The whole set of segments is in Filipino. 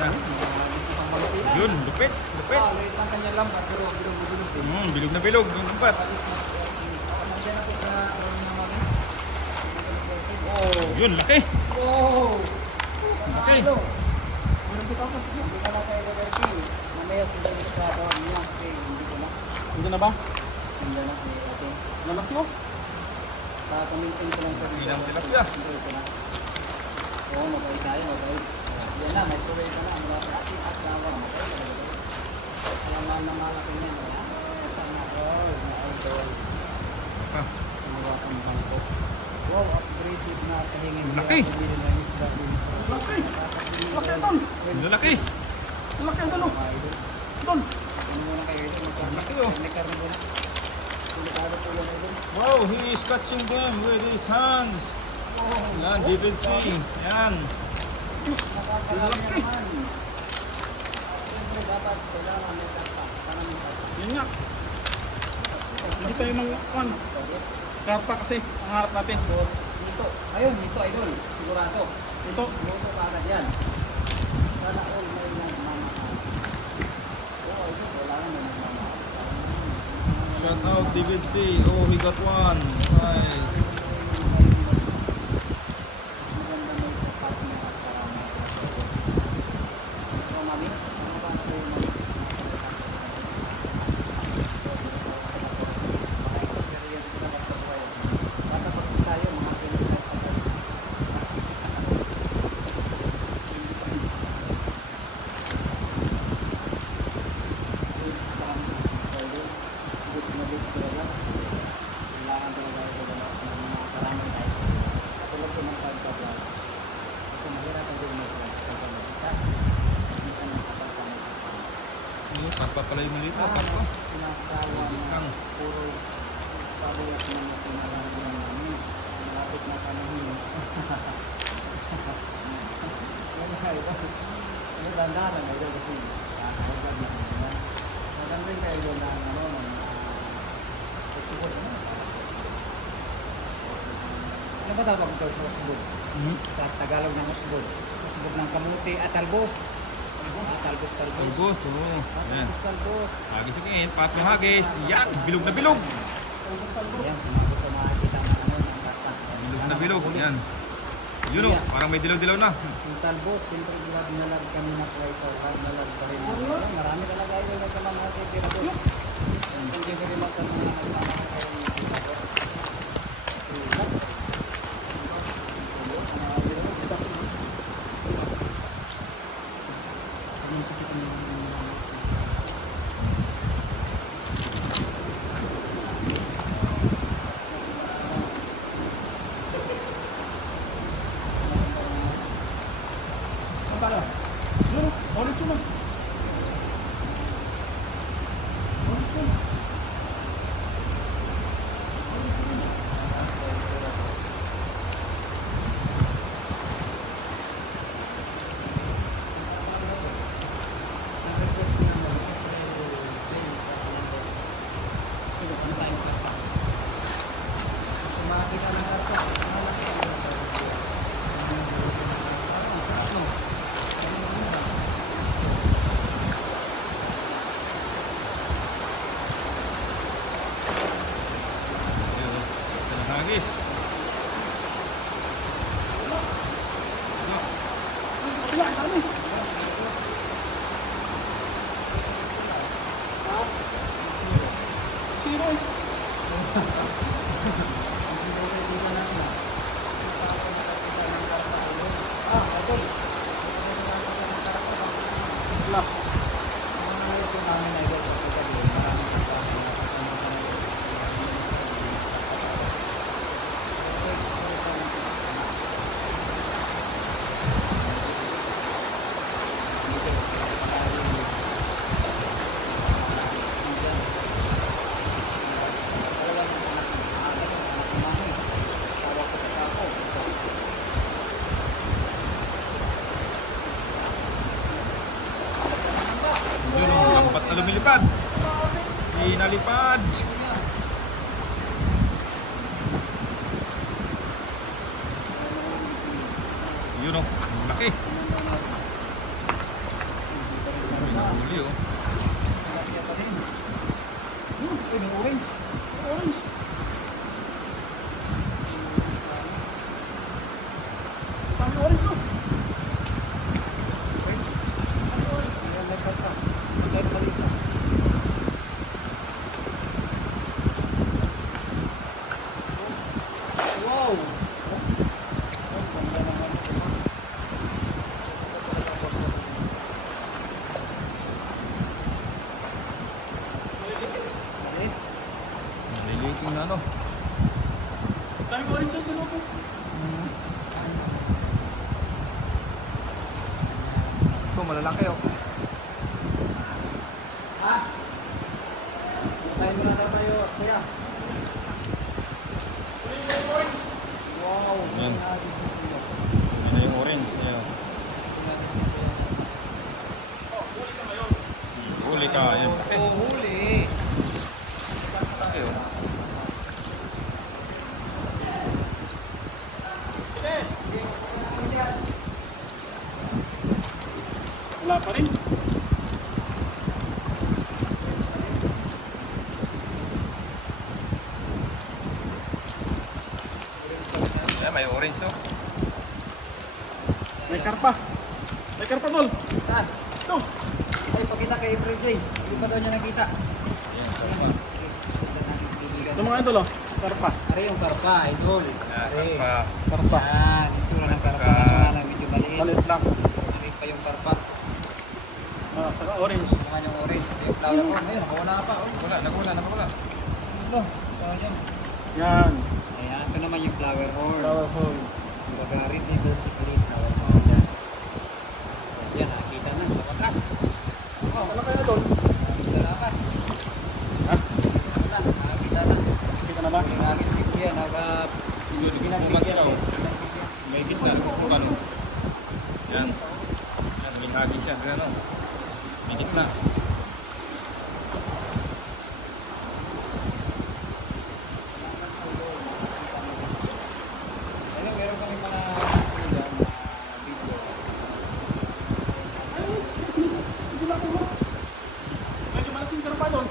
Yan. Yun, lupit. Lupit. Late lang kanya lambat, pero bilog. Bilog na bilog. Yung lambat. Nandiyan ako sa namin. Oh, yun, laki. Wow! Laki. Meron dito ako. Hindi ka na sa Everty. Mamaya sila yung sa bawang niya. Kasi hindi ko na. Hindi na ba? Hindi na. Okay. Lalaki mo? Patumintin ko lang sa Hindi na tilapia. Hindi ko na. Oo, mabait tayo. Mabait. Yan na, may tuloy ka na. Mula sa ating asawa. Kaya na malaki niya. Sana all na idol. Ang bangko. Wow, upgraded na kahingin. Laki! Laki! Laki doon! Laki. Laki doon! Doon! Ano muna kayo doon? Laki oh. May karne doon. Delikado po yan doon. Wow, he is catching them with his hands. Yan, David C. Yan. Nakakarami naman. Siyempre dapat kailangan may Yan nga. Hindi tayo mang karpa kasi ang harap natin. Dito. Ayun, dito idol. Sigurado. Ito. Dito ka agad yan. Sana all may nagmamahal. Oo, idol. Wala nga may nagmamahal. Shout out David C. Oh, he got one. Right. Maganda may partner at karami. So, mami, ano ba kayo experience sila sa buhay. Basta pag tayo, mga pinagkakataon. Goods na goods talaga. Kailangan talaga ito ng mga karaming tayo. Katulad ko ng pagkablog. Kasi mahirap ang din mag-pagkablog. Isa, hindi ka nang kapagkamit. Karpa pala yung maliit na Ah, karpa. pinasawa na puro pabulok na pinalagyan namin. Malapit na panahon. Ano dandanan na ito kasi kakailan na nila. Maganda yung kayo na ano, subod. Ano ba tawag ito sa subod? Sa Tagalog ng subod. Subod ng kamuti at talbos. Talbos. Talbos, oh. Yan. Talbos. Hagis again. Pat ng hagis. Yan, bilog na bilog. Ayan, sumabot sa mga kita ng ano, ng bata. Bilog na bilog. Yan. Yun oh, parang may dilaw-dilaw na. Yung talbos, siyempre nalag kami na try sa ulan, nalag pa rin. Marami talaga yung nagkamamahal pero doon. Thank you very much sa mga nagmamahal kayo ng kita ko. Kasi wala. Hagis. Yun oh, lambat na lumilipad. Inalipad. Yun oh, ang laki. Huli oh. Tilapia pa din. Uy, may orange. Orange. Dami orange oh. Ayan, may karpa. Kahit maliit na. Wow! Oh, ganda naman. Maliit. Nililit yung ano. Dami orange oh, sa loob oh. Ito, malalaki oh. Ha? Tayo muna daw tayo, kuya. Wow! Ayan. Pinagis na kuya. Yan na yung orange. Ayan. Pinagis na kuya. Huli ka. Ayan. Oo, huli. Laki oh. Wala pa rin. Ayan, may orange oh. May karpa. May karpa tol. Saan? Ito. Ay, pakita kay April J. Hindi pa daw niya nakita. Ayan, karpa. Ito mga idol oh. Karpa. Ari yung karpa, idol. Ah, Ari. karpa. Karpa. Yan, itsura ng karpa. Karpa. Kaso nga lang, medyo maliit. Palit lang. Maliit pa yung karpa. Ah, saka orange. Naman yung orange. Yung flower horn. Ayun, nakawala ka pa. Oh. Wala, nakawala, nakawala. Ano? Tawag yan. Yan. Ayan, ito naman yung flower horn. Flower horn. Kumbaga, red label secret. Flower horn. Yan. Yan, nakita na sa wakas. Oh, wala kayo tol. Maraming salamat. Ha? Wala, nakakita na. Kita na ba? Nag-stick yan. Pumat sila oh. May gitna. Bukan oh. Yan. Yan, may hagi siya. Ayan oh. May gitna. Ayun, meron kami mga ano dyan, video. Hindi lang ako. Medyo malaking karpa tol.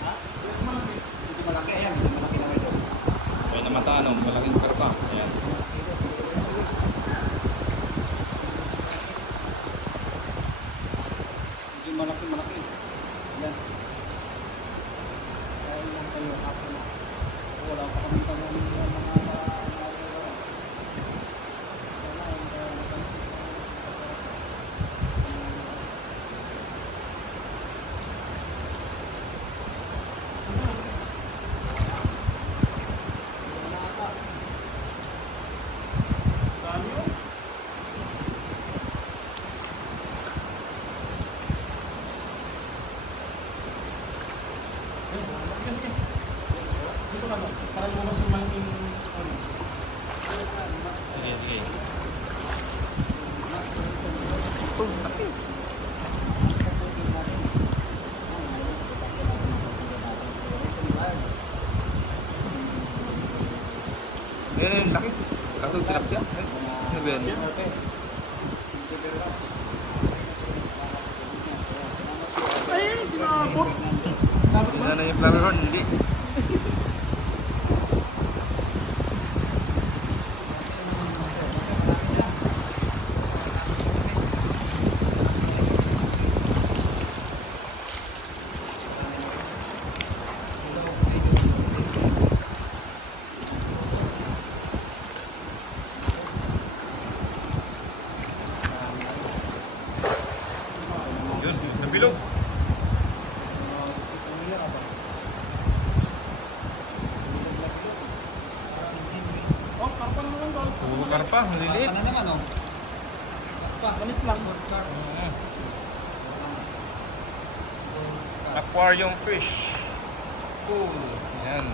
Ha? Medyo malaki. Medyo malaki yan. Medyo malaki naman ito. May namataan oh. Malaking karpa. Ayan. Medyo malaki. Yan. Kaya lang kayo, ako na. Wala pa kami tanong ng mga Dami oh. Dito ka no? Para lumabas yung malaking orange. Sige, sige. Ayan, ayan, laki. Kaso tilapia. Ano ba yan? Ay, tinapot. Tingnan na yung flower horn, hindi. Yun, nabilog. Oh, karpa naman tol. Puro karpa, maliliit. Ano naman, oh? Malit lang. Aquarium fish. Cool. Yan.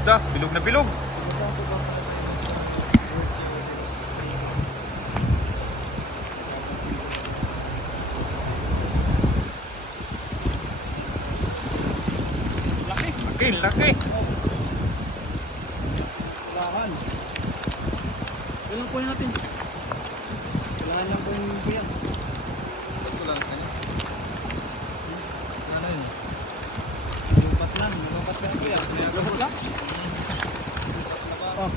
Ganda, bilog na bilog. Saan po ba pala tayo? Laki. Laki, laki. Kailangan. Ilan po natin? Kailangan lang po yung kuya. Ito lang sa inyo. Ano yun? Lupat lang yung kuya. Lahat lang? Oh.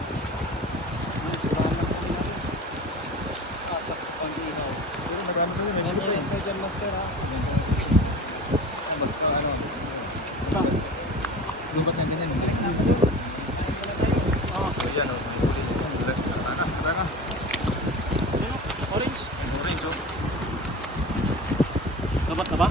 Sa pag-ihaw. Pero madami ko yun. Ano yan kayo dyan, master ha? Mas pa ano. Ba? Lubat na ganyan. Oh. So yan o. Karanas, karanas. Orange. Orange o. Dapat na ba?